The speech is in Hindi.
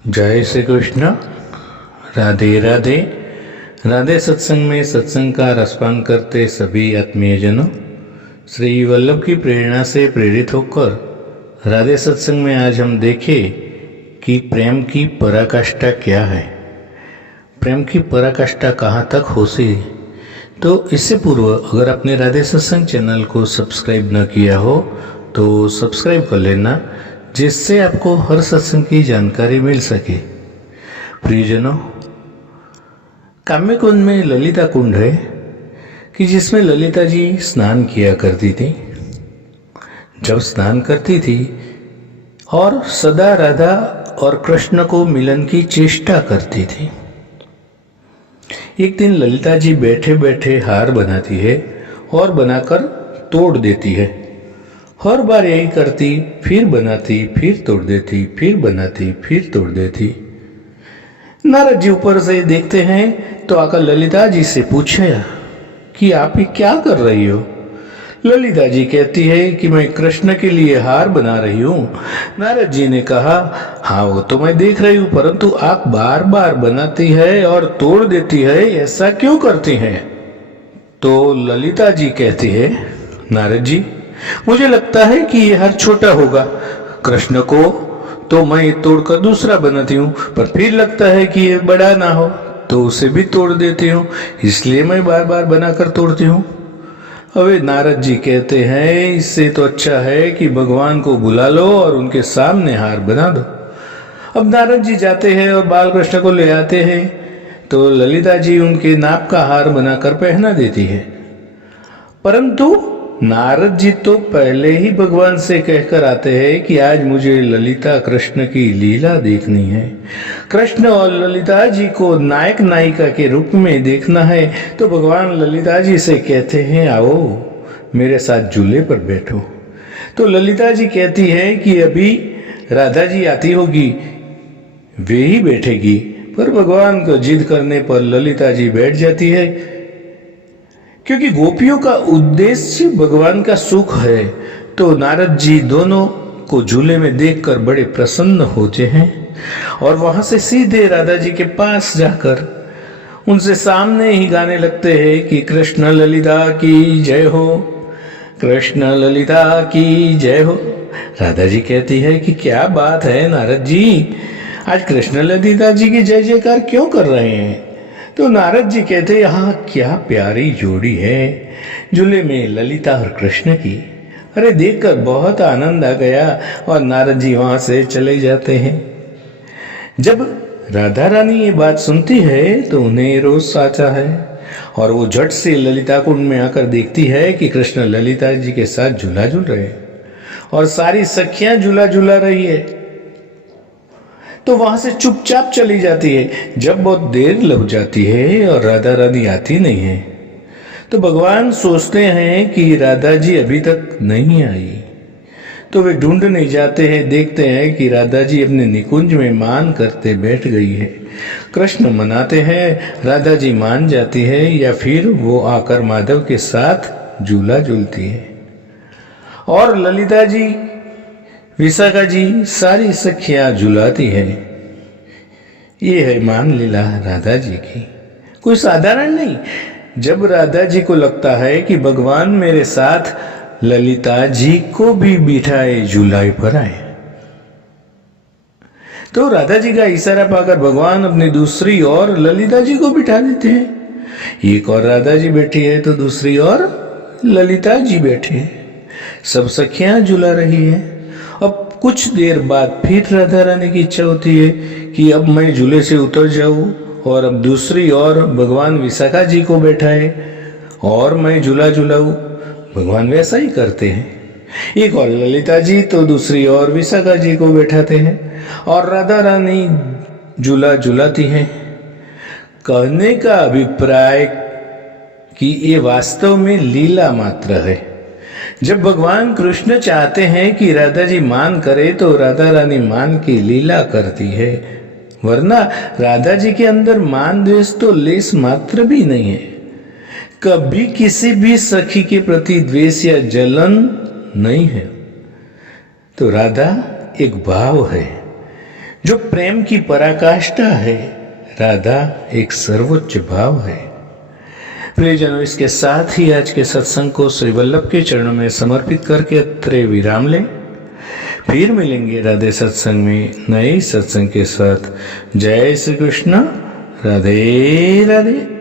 जय श्री कृष्ण। राधे राधे। राधे सत्संग में सत्संग का रसपान करते सभी आत्मीयजनों, श्री वल्लभ की प्रेरणा से प्रेरित होकर राधे सत्संग में आज हम देखें कि प्रेम की पराकाष्ठा क्या है, प्रेम की पराकाष्ठा कहाँ तक हो सी। तो इससे पूर्व अगर आपने राधे सत्संग चैनल को सब्सक्राइब न किया हो तो सब्सक्राइब कर लेना, जिससे आपको हर सत्संग की जानकारी मिल सके। प्रियजनों, काम्य कुंड में ललिता कुंड है कि जिसमें ललिता जी स्नान किया करती थी। जब स्नान करती थी और सदा राधा और कृष्ण को मिलन की चेष्टा करती थी। एक दिन ललिता जी बैठे बैठे हार बनाती है और बनाकर तोड़ देती है। हर बार यही करती, फिर बनाती, फिर तोड़ देती, फिर बनाती, फिर तोड़ देती। नारद जी ऊपर से देखते हैं तो आकर ललिता जी से पूछे कि आप ये क्या कर रही हो। ललिता जी कहती है कि मैं कृष्ण के लिए हार बना रही हूँ। नारद जी ने कहा, हाँ वो तो मैं देख रही हूँ, परंतु आप बार बार बनाती है और तोड़ देती है, ऐसा क्यों करती हैं? तो ललिता जी कहती है, नारद जी मुझे लगता है कि ये हार छोटा होगा, कृष्ण को तो मैं तोड़कर दूसरा बनाती हूँ, पर फिर लगता है कि ये बड़ा ना हो तो उसे भी तोड़ देती हूँ, इसलिए मैं बार बार बनाकर तोड़ती हूँ। अबे नारद जी कहते हैं, इससे तो अच्छा है कि भगवान को बुला लो और उनके सामने हार बना दो। अब नारद जी जाते हैं और बाल कृष्ण को ले आते हैं तो ललिता जी उनके नाप का हार बनाकर पहना देती है। परंतु नारद जी तो पहले ही भगवान से कहकर आते हैं कि आज मुझे ललिता कृष्ण की लीला देखनी है, कृष्ण और ललिता जी को नायक नायिका के रूप में देखना है। तो भगवान ललिता जी से कहते हैं, आओ मेरे साथ झूले पर बैठो। तो ललिता जी कहती है कि अभी राधा जी आती होगी, वे ही बैठेगी, पर भगवान को जिद करने पर ललिता जी बैठ जाती है, क्योंकि गोपियों का उद्देश्य भगवान का सुख है। तो नारद जी दोनों को झूले में देखकर बड़े प्रसन्न होते हैं और वहां से सीधे राधा जी के पास जाकर उनसे सामने ही गाने लगते हैं कि कृष्ण ललिता की जय हो, कृष्ण ललिता की जय हो। राधा जी कहती है कि क्या बात है नारद जी, आज कृष्ण ललिता जी की जय जयकार क्यों कर रहे हैं? तो नारद जी कहते, यहाँ क्या प्यारी जोड़ी है, झूले में ललिता और कृष्ण की। अरे देखकर बहुत आनंद आ गया और नारद जी वहां से चले जाते हैं। जब राधा रानी ये बात सुनती है तो उन्हें रोष आता है और वो झट से ललिता कुंड में आकर देखती है कि कृष्ण ललिता जी के साथ झूला झूल रहे और सारी सखियां झूला झूला रही है। तो वहां से चुपचाप चली जाती है। जब बहुत देर लग जाती है और राधा रानी आती नहीं है तो भगवान सोचते हैं कि राधा जी अभी तक नहीं आई। तो वे ढूंढने जाते हैं, देखते हैं कि राधा जी अपने निकुंज में मान करते बैठ गई है। कृष्ण मनाते हैं, राधा जी मान जाती है या फिर वो आकर माधव के साथ झूला झूलती है। और ललिता जी, विशाखा जी, सारी सखियां झुलाती है। ये है मान लीला राधा जी की, कोई साधारण नहीं। जब राधा जी को लगता है कि भगवान मेरे साथ ललिता जी को भी बिठाए झूलाई पर आए, तो राधा जी का इशारा पाकर भगवान अपनी दूसरी ओर ललिता जी को बिठा देते हैं। एक और राधा जी बैठी है तो दूसरी ओर ललिता जी बैठी है। सब सखियां झूला रही है। अब कुछ देर बाद फिर राधा रानी की इच्छा होती है कि अब मैं झूले से उतर जाऊं और अब दूसरी ओर भगवान विशाखा जी को बैठाए और मैं झूला झूलाऊं। भगवान वैसा ही करते हैं। एक और ललिता जी तो दूसरी ओर विशाखा जी को बैठाते हैं और राधा रानी झूला झूलाती हैं। कहने का अभिप्राय कि ये वास्तव में लीला मात्र है। जब भगवान कृष्ण चाहते हैं कि राधा जी मान करे तो राधा रानी मान की लीला करती है, वरना राधा जी के अंदर मान द्वेष तो लेस मात्र भी नहीं है। कभी किसी भी सखी के प्रति द्वेष या जलन नहीं है। तो राधा एक भाव है, जो प्रेम की पराकाष्ठा है। राधा एक सर्वोच्च भाव है। प्रियजनों, इसके साथ ही आज के सत्संग को श्री वल्लभ के चरणों में समर्पित करके अत्रे विराम लें। फिर मिलेंगे राधे सत्संग में नए सत्संग के साथ। जय श्री कृष्ण। राधे राधे।